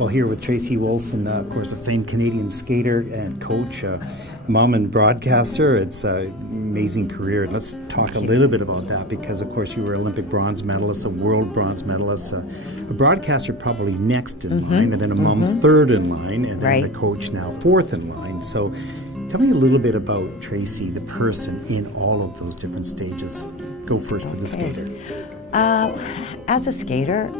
Well, here with Tracy Wilson, of course, a famed Canadian skater and coach, mom and broadcaster. It's an amazing career. And let's talk a little bit about that because, of course, you were Olympic bronze medalist, a world bronze medalist, a broadcaster probably next in line, and then a mom third in line, and then the coach now fourth in line. So tell me a little bit about Tracy, the person in all of those different stages. Go first with the skater. As a skater,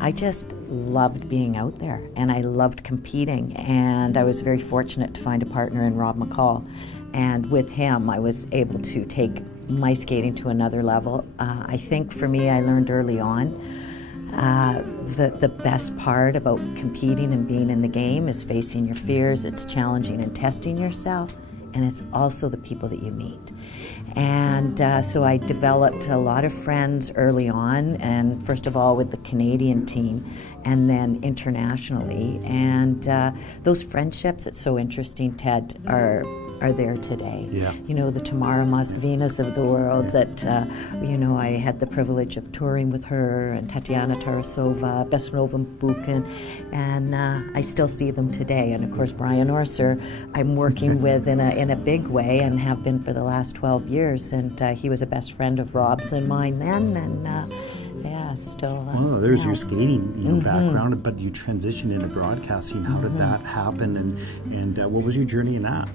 I just loved being out there, and I loved competing, and I was very fortunate to find a partner in Rob McCall, and with him I was able to take my skating to another level. I think for me, I learned early on the best part about competing and being in the game is facing your fears. It's challenging and testing yourself, and it's also the people that you meet. And so I developed a lot of friends early on, and first of all with the Canadian team, and then internationally. And those friendships, it's so interesting, Ted, are there today. Yeah. You know, the Tamara Moskvinas of the world that, you know, I had the privilege of touring with her, and Tatiana Tarasova, Besnova Bukin, and I still see them today. And of course, Brian Orser, I'm working with in a big way, and have been for the last 12 years. And he was a best friend of Rob's and mine then, and still. There's your skating background, but you transitioned into broadcasting. How did that happen, and what was your journey in that?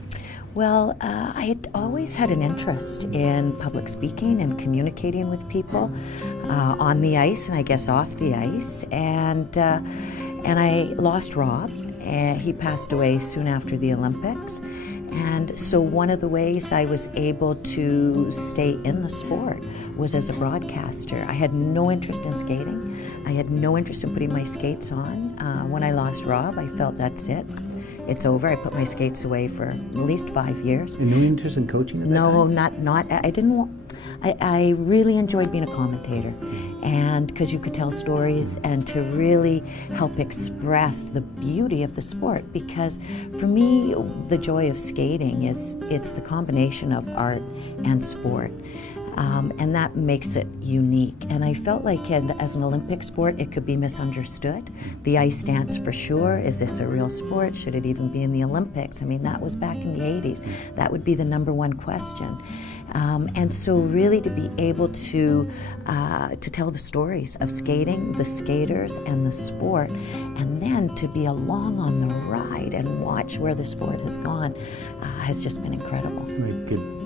Well, I had always had an interest in public speaking and communicating with people on the ice, and I guess off the ice. And I lost Rob, and he passed away soon after the Olympics. And so one of the ways I was able to stay in the sport was as a broadcaster. I had no interest in skating. I had no interest in putting my skates on. When I lost Rob, I felt that's it. It's over. I put my skates away for at least 5 years. And no interest in coaching at that time? not. I didn't want. I really enjoyed being a commentator, and because you could tell stories and to really help express the beauty of the sport. Because for me, the joy of skating is it's the combination of art and sport. And that makes it unique. And I felt like as an Olympic sport, it could be misunderstood. The ice dance for sure. Is this a real sport? Should it even be in the Olympics? I mean, that was back in the 80s. That would be the number one question. And so really to be able to tell the stories of skating, the skaters, and the sport, and then to be along on the ride and watch where the sport has gone has just been incredible. Right, good.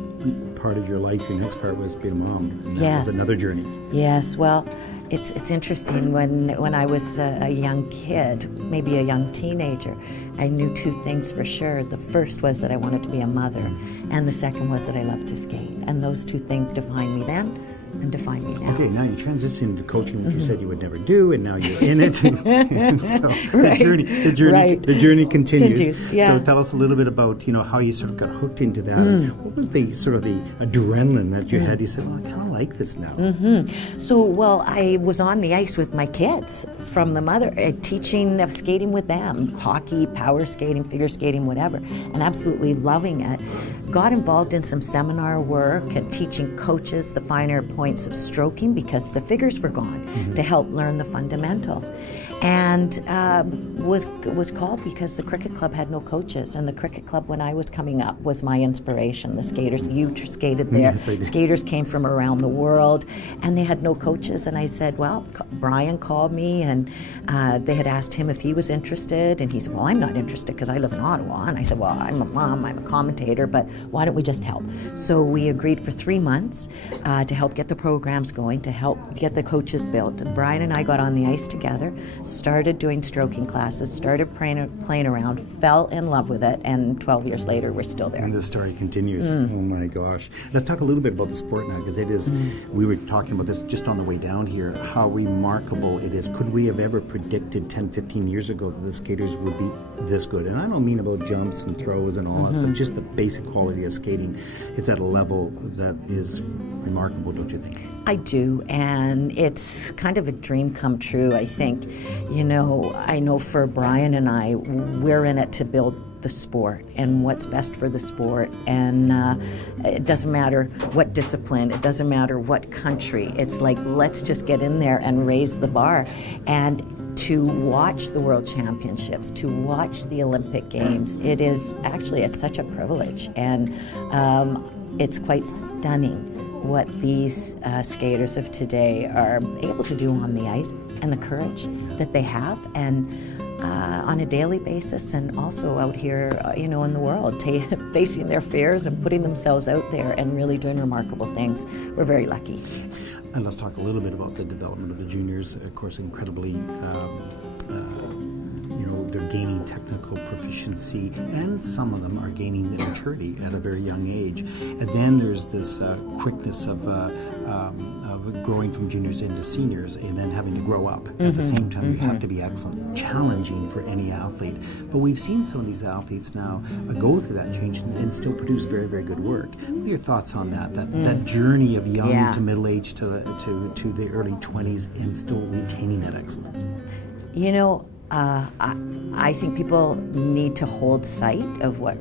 Part of your life, your next part was being a mom, and that Yes. was another journey. Yes, well, it's interesting. When I was a young kid, maybe a young teenager, I knew two things for sure. The first was that I wanted to be a mother, and the second was that I loved to skate. And those two things defined me then and define me now. Okay, now you transition to coaching, which you said you would never do, and now you're in it. And so Right. the journey continues. Yeah. So tell us a little bit about how you sort of got hooked into that. What was the sort of the adrenaline that you had? You said, well, I kind of like this now. So, well, I was on the ice with my kids from the mother, teaching skating with them, hockey, power skating, figure skating, whatever, and absolutely loving it. Got involved in some seminar work and teaching coaches the finer points of stroking because the figures were gone to help learn the fundamentals. And was called because the cricket club had no coaches, and the cricket club when I was coming up was my inspiration. The skaters, you skated there, Yes, I did. skaters came from around the world, and they had no coaches. And I said, well, Brian called me, and they had asked him if he was interested, and he said, well, I'm not interested because I live in Ottawa. And I said, well, I'm a mom, I'm a commentator, but why don't we just help? So we agreed for 3 months to help get the programs going, to help get the coaches built. And Brian and I got on the ice together, started doing stroking classes, started playing around, fell in love with it, and 12 years later, we're still there. And the story continues. Oh my gosh. Let's talk a little bit about the sport now, because it is, we were talking about this just on the way down here, how remarkable it is. Could we have ever predicted 10, 15 years ago that the skaters would be this good? And I don't mean about jumps and throws and all that stuff, just the basic quality of skating. It's at a level that is remarkable, don't you think? I do, and it's kind of a dream come true, I think. I know for Brian and I, we're in it to build the sport and what's best for the sport. And it doesn't matter what discipline, it doesn't matter what country. It's like, let's just get in there and raise the bar. And to watch the World Championships, to watch the Olympic Games, it is actually such a privilege. And it's quite stunning what these skaters of today are able to do on the ice, and the courage that they have, and on a daily basis, and also out here, in the world, facing their fears and putting themselves out there and really doing remarkable things. We're very lucky. And let's talk a little bit about the development of the juniors. Of course, incredibly, they're gaining technical proficiency, and some of them are gaining maturity at a very young age. And then there's this quickness of growing from juniors into seniors, and then having to grow up. At the same time, you have to be excellent, challenging for any athlete. But we've seen some of these athletes now go through that change and still produce very, very good work. What are your thoughts on that? That journey of young to middle age to the early 20s and still retaining that excellence? I think people need to hold sight of what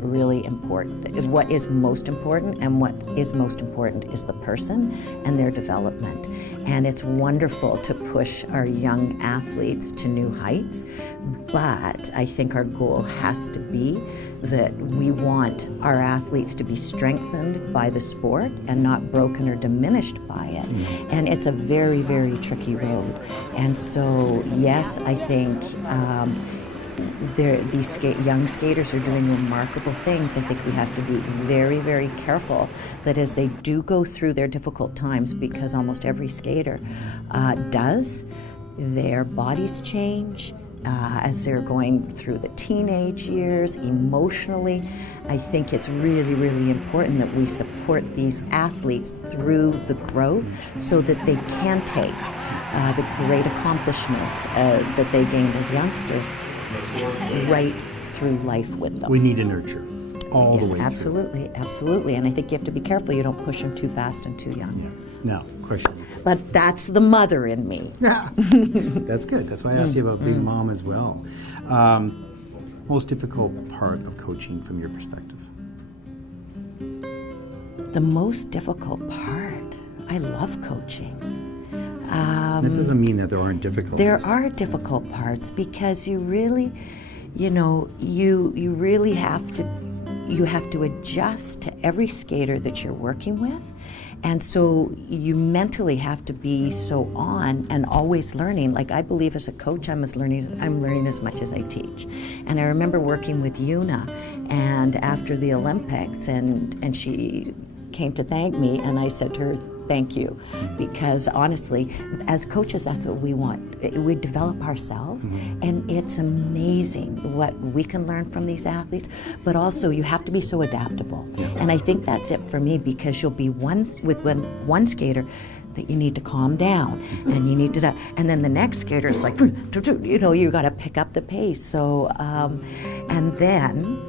is most important, and what is most important is the person and their development. And it's wonderful to push our young athletes to new heights, but I think our goal has to be that we want our athletes to be strengthened by the sport and not broken or diminished by it. And it's a very, very tricky road. And so, yes, I think these young skaters are doing remarkable things. I think we have to be very, very careful that as they do go through their difficult times, because almost every skater does, their bodies change as they're going through the teenage years, emotionally. I think it's really, really important that we support these athletes through the growth so that they can take the great accomplishments that they gained as youngsters right through life with them. We need to nurture all the way absolutely, through. Absolutely. And I think you have to be careful you don't push them too fast and too young. Yeah. Now, question. But that's the mother in me. That's good. That's why I asked you about being a mom as well. Most difficult part of coaching from your perspective? The most difficult part? I love coaching. That doesn't mean that there aren't difficulties. There are difficult parts, because you really, you really have to adjust to every skater that you're working with. And so you mentally have to be so on and always learning. Like, I believe as a coach, I'm learning as much as I teach. And I remember working with Una, and after the Olympics, and she came to thank me, and I said to her, thank you, because honestly, as coaches, that's what we want. We develop ourselves, and it's amazing what we can learn from these athletes, but also you have to be so adaptable. And I think that's it for me, because you'll be one skater that you need to calm down, and you need to, and then the next skater is like, you got to pick up the pace. So, and then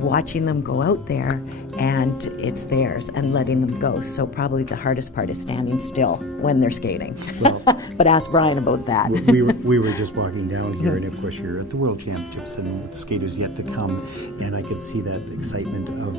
watching them go out there, and it's theirs, and letting them go. So probably the hardest part is standing still when they're skating. Well, but ask Brian about that. we were just walking down here, and of course you're at the World Championships, and with skaters yet to come, and I could see that excitement of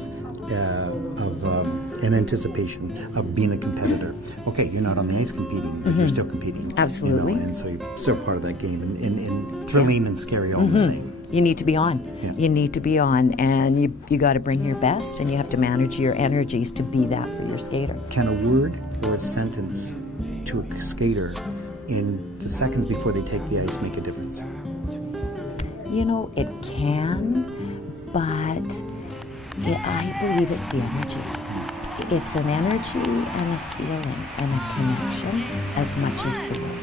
an anticipation of being a competitor. Okay, you're not on the ice competing, but you're still competing. Absolutely. And so you're still part of that game, and thrilling and scary all the same. You need to be on. Yeah. You need to be on, and you got to bring your best, and you have to manage your energies to be that for your skater. Can a word or a sentence to a skater in the seconds before they take the ice make a difference? It can, but I believe it's the energy. It's an energy and a feeling and a connection as much as the word.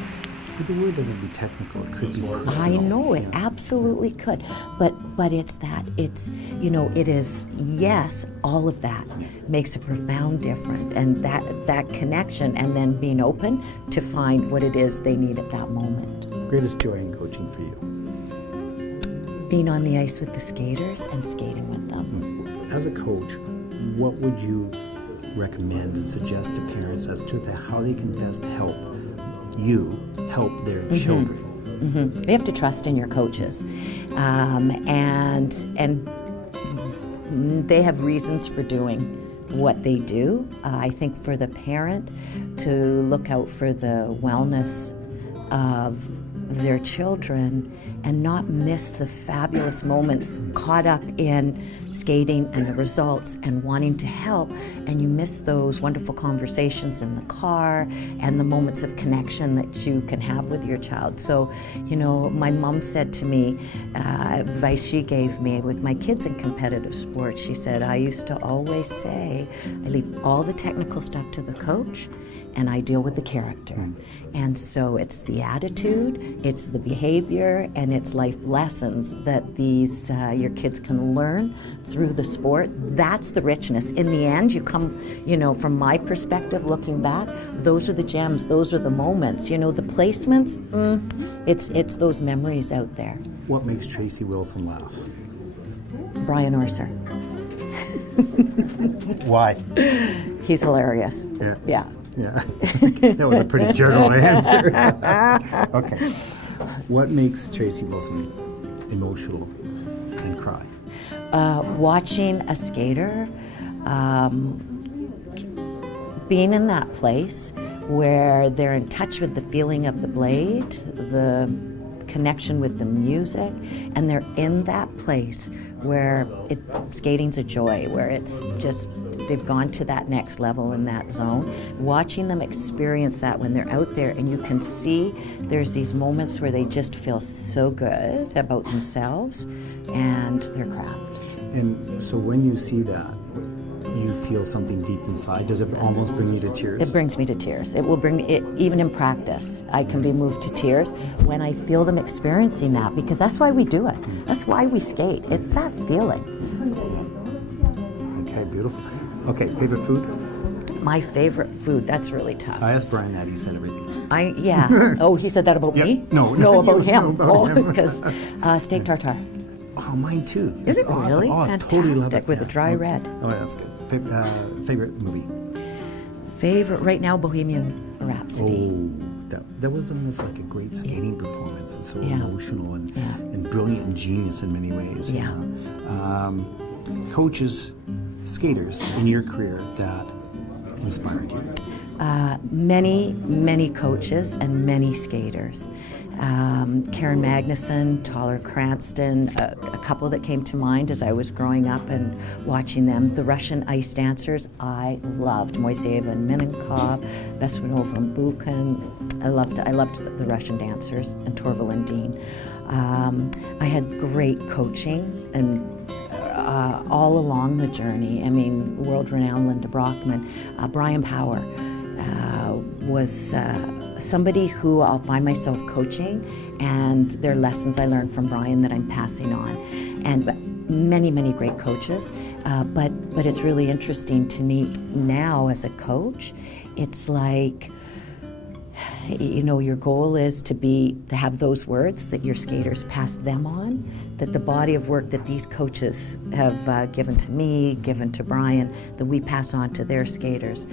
But the word doesn't be technical. It could be personal. I know it absolutely could, but it's that. It's it is, yes, all of that makes a profound difference, and that connection, and then being open to find what it is they need at that moment. Greatest joy in coaching for you? Being on the ice with the skaters and skating with them. As a coach, what would you recommend and suggest to parents as to how they can best help their children You have to trust in your coaches, and they have reasons for doing what they do. I think for the parent to look out for the wellness of their children and not miss the fabulous moments caught up in skating and the results and wanting to help, and you miss those wonderful conversations in the car and the moments of connection that you can have with your child. So, you know, my mom said to me, advice she gave me with my kids in competitive sports, she said, I used to always say, I leave all the technical stuff to the coach and I deal with the character. And so it's the attitude, it's the behavior, and it's life lessons that these your kids can learn through the sport. That's the richness. In the end, you come, you know, from my perspective, looking back, those are the gems, those are the moments. You know, the placements, it's those memories out there. What makes Tracy Wilson laugh? Brian Orser. Why? He's hilarious. Yeah. Yeah. Yeah, that was a pretty general answer. Okay. What makes Tracy Wilson emotional and cry? Watching a skater, being in that place where they're in touch with the feeling of the blade, the connection with the music, and they're in that place where skating's a joy, where it's just, they've gone to that next level in that zone. Watching them experience that when they're out there, and you can see there's these moments where they just feel so good about themselves and their craft. And so when you see that, you feel something deep inside. Does it almost bring you to tears? It brings me to tears. It will bring me, even in practice, I can be moved to tears when I feel them experiencing that, because that's why we do it. That's why we skate. It's that feeling. Okay, beautiful. Okay, favorite food? My favorite food, that's really tough. I asked Brian that, he said everything. Oh, he said that about me? No, about him. about him. Because steak tartare. Oh, mine too. Is That's it really? awesome. Oh, I Fantastic, totally love it. with a dry red. Oh, that's good. Favorite movie? Favorite right now, Bohemian Rhapsody. Oh, that was almost like a great skating performance. It's so Yeah. emotional and brilliant and genius in many ways. Yeah. Coaches, skaters in your career that inspired you? Many coaches and many skaters. Karen Magnuson, Tyler Cranston, a couple that came to mind as I was growing up and watching them. The Russian ice dancers I loved, Moiseeva and Minenkov, Beswanova and Buchan. I loved the Russian dancers, and Torval and Dean. I had great coaching and all along the journey. I mean, world-renowned Linda Brockman, Brian Power was somebody who I'll find myself coaching, and there are lessons I learned from Brian that I'm passing on. And many great coaches, but it's really interesting to me now as a coach. It's like, you know, your goal is to have those words that your skaters pass them on, that the body of work that these coaches have given to me, given to Brian, that we pass on to their skaters,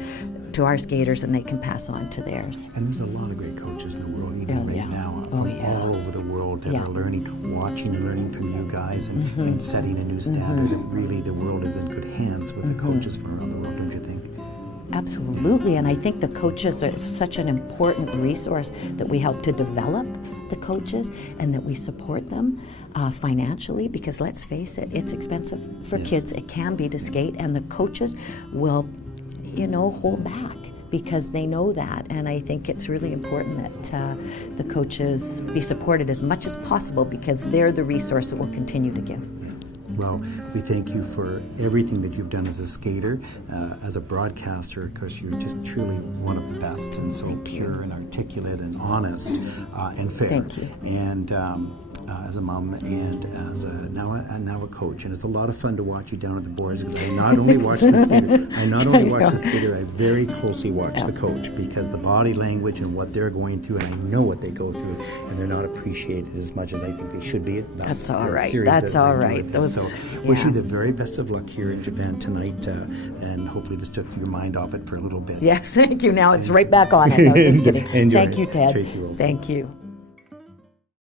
to our skaters, and they can pass on to theirs. And there's a lot of great coaches in the world, even now, all over the world that are watching and learning from you guys and setting a new standard. And really, the world is in good hands with the coaches from around the world, don't you think? Absolutely, and I think the coaches are such an important resource that we help to develop the coaches and that we support them financially, because let's face it, it's expensive for kids. It can be to skate, and the coaches will, you know, hold back because they know that. And I think it's really important that the coaches be supported as much as possible, because they're the resource that will continue to give. Well, we thank you for everything that you've done as a skater, as a broadcaster, because you're just truly one of the best, and so pure and articulate and honest and fair. Thank you. And as a mom and as now a coach, and it's a lot of fun to watch you down at the boards, because I not only watch the skater, I very closely watch the coach, because the body language and what they're going through, and I know what they go through, and they're not appreciated as much as I think they should be. That's all right. So wish you the very best of luck here in Japan tonight, and hopefully this took your mind off it for a little bit. Yes, thank you. Now it's right back on it. No, just kidding. Enjoy Thank you, Ted. Tracy Wilson. Thank you.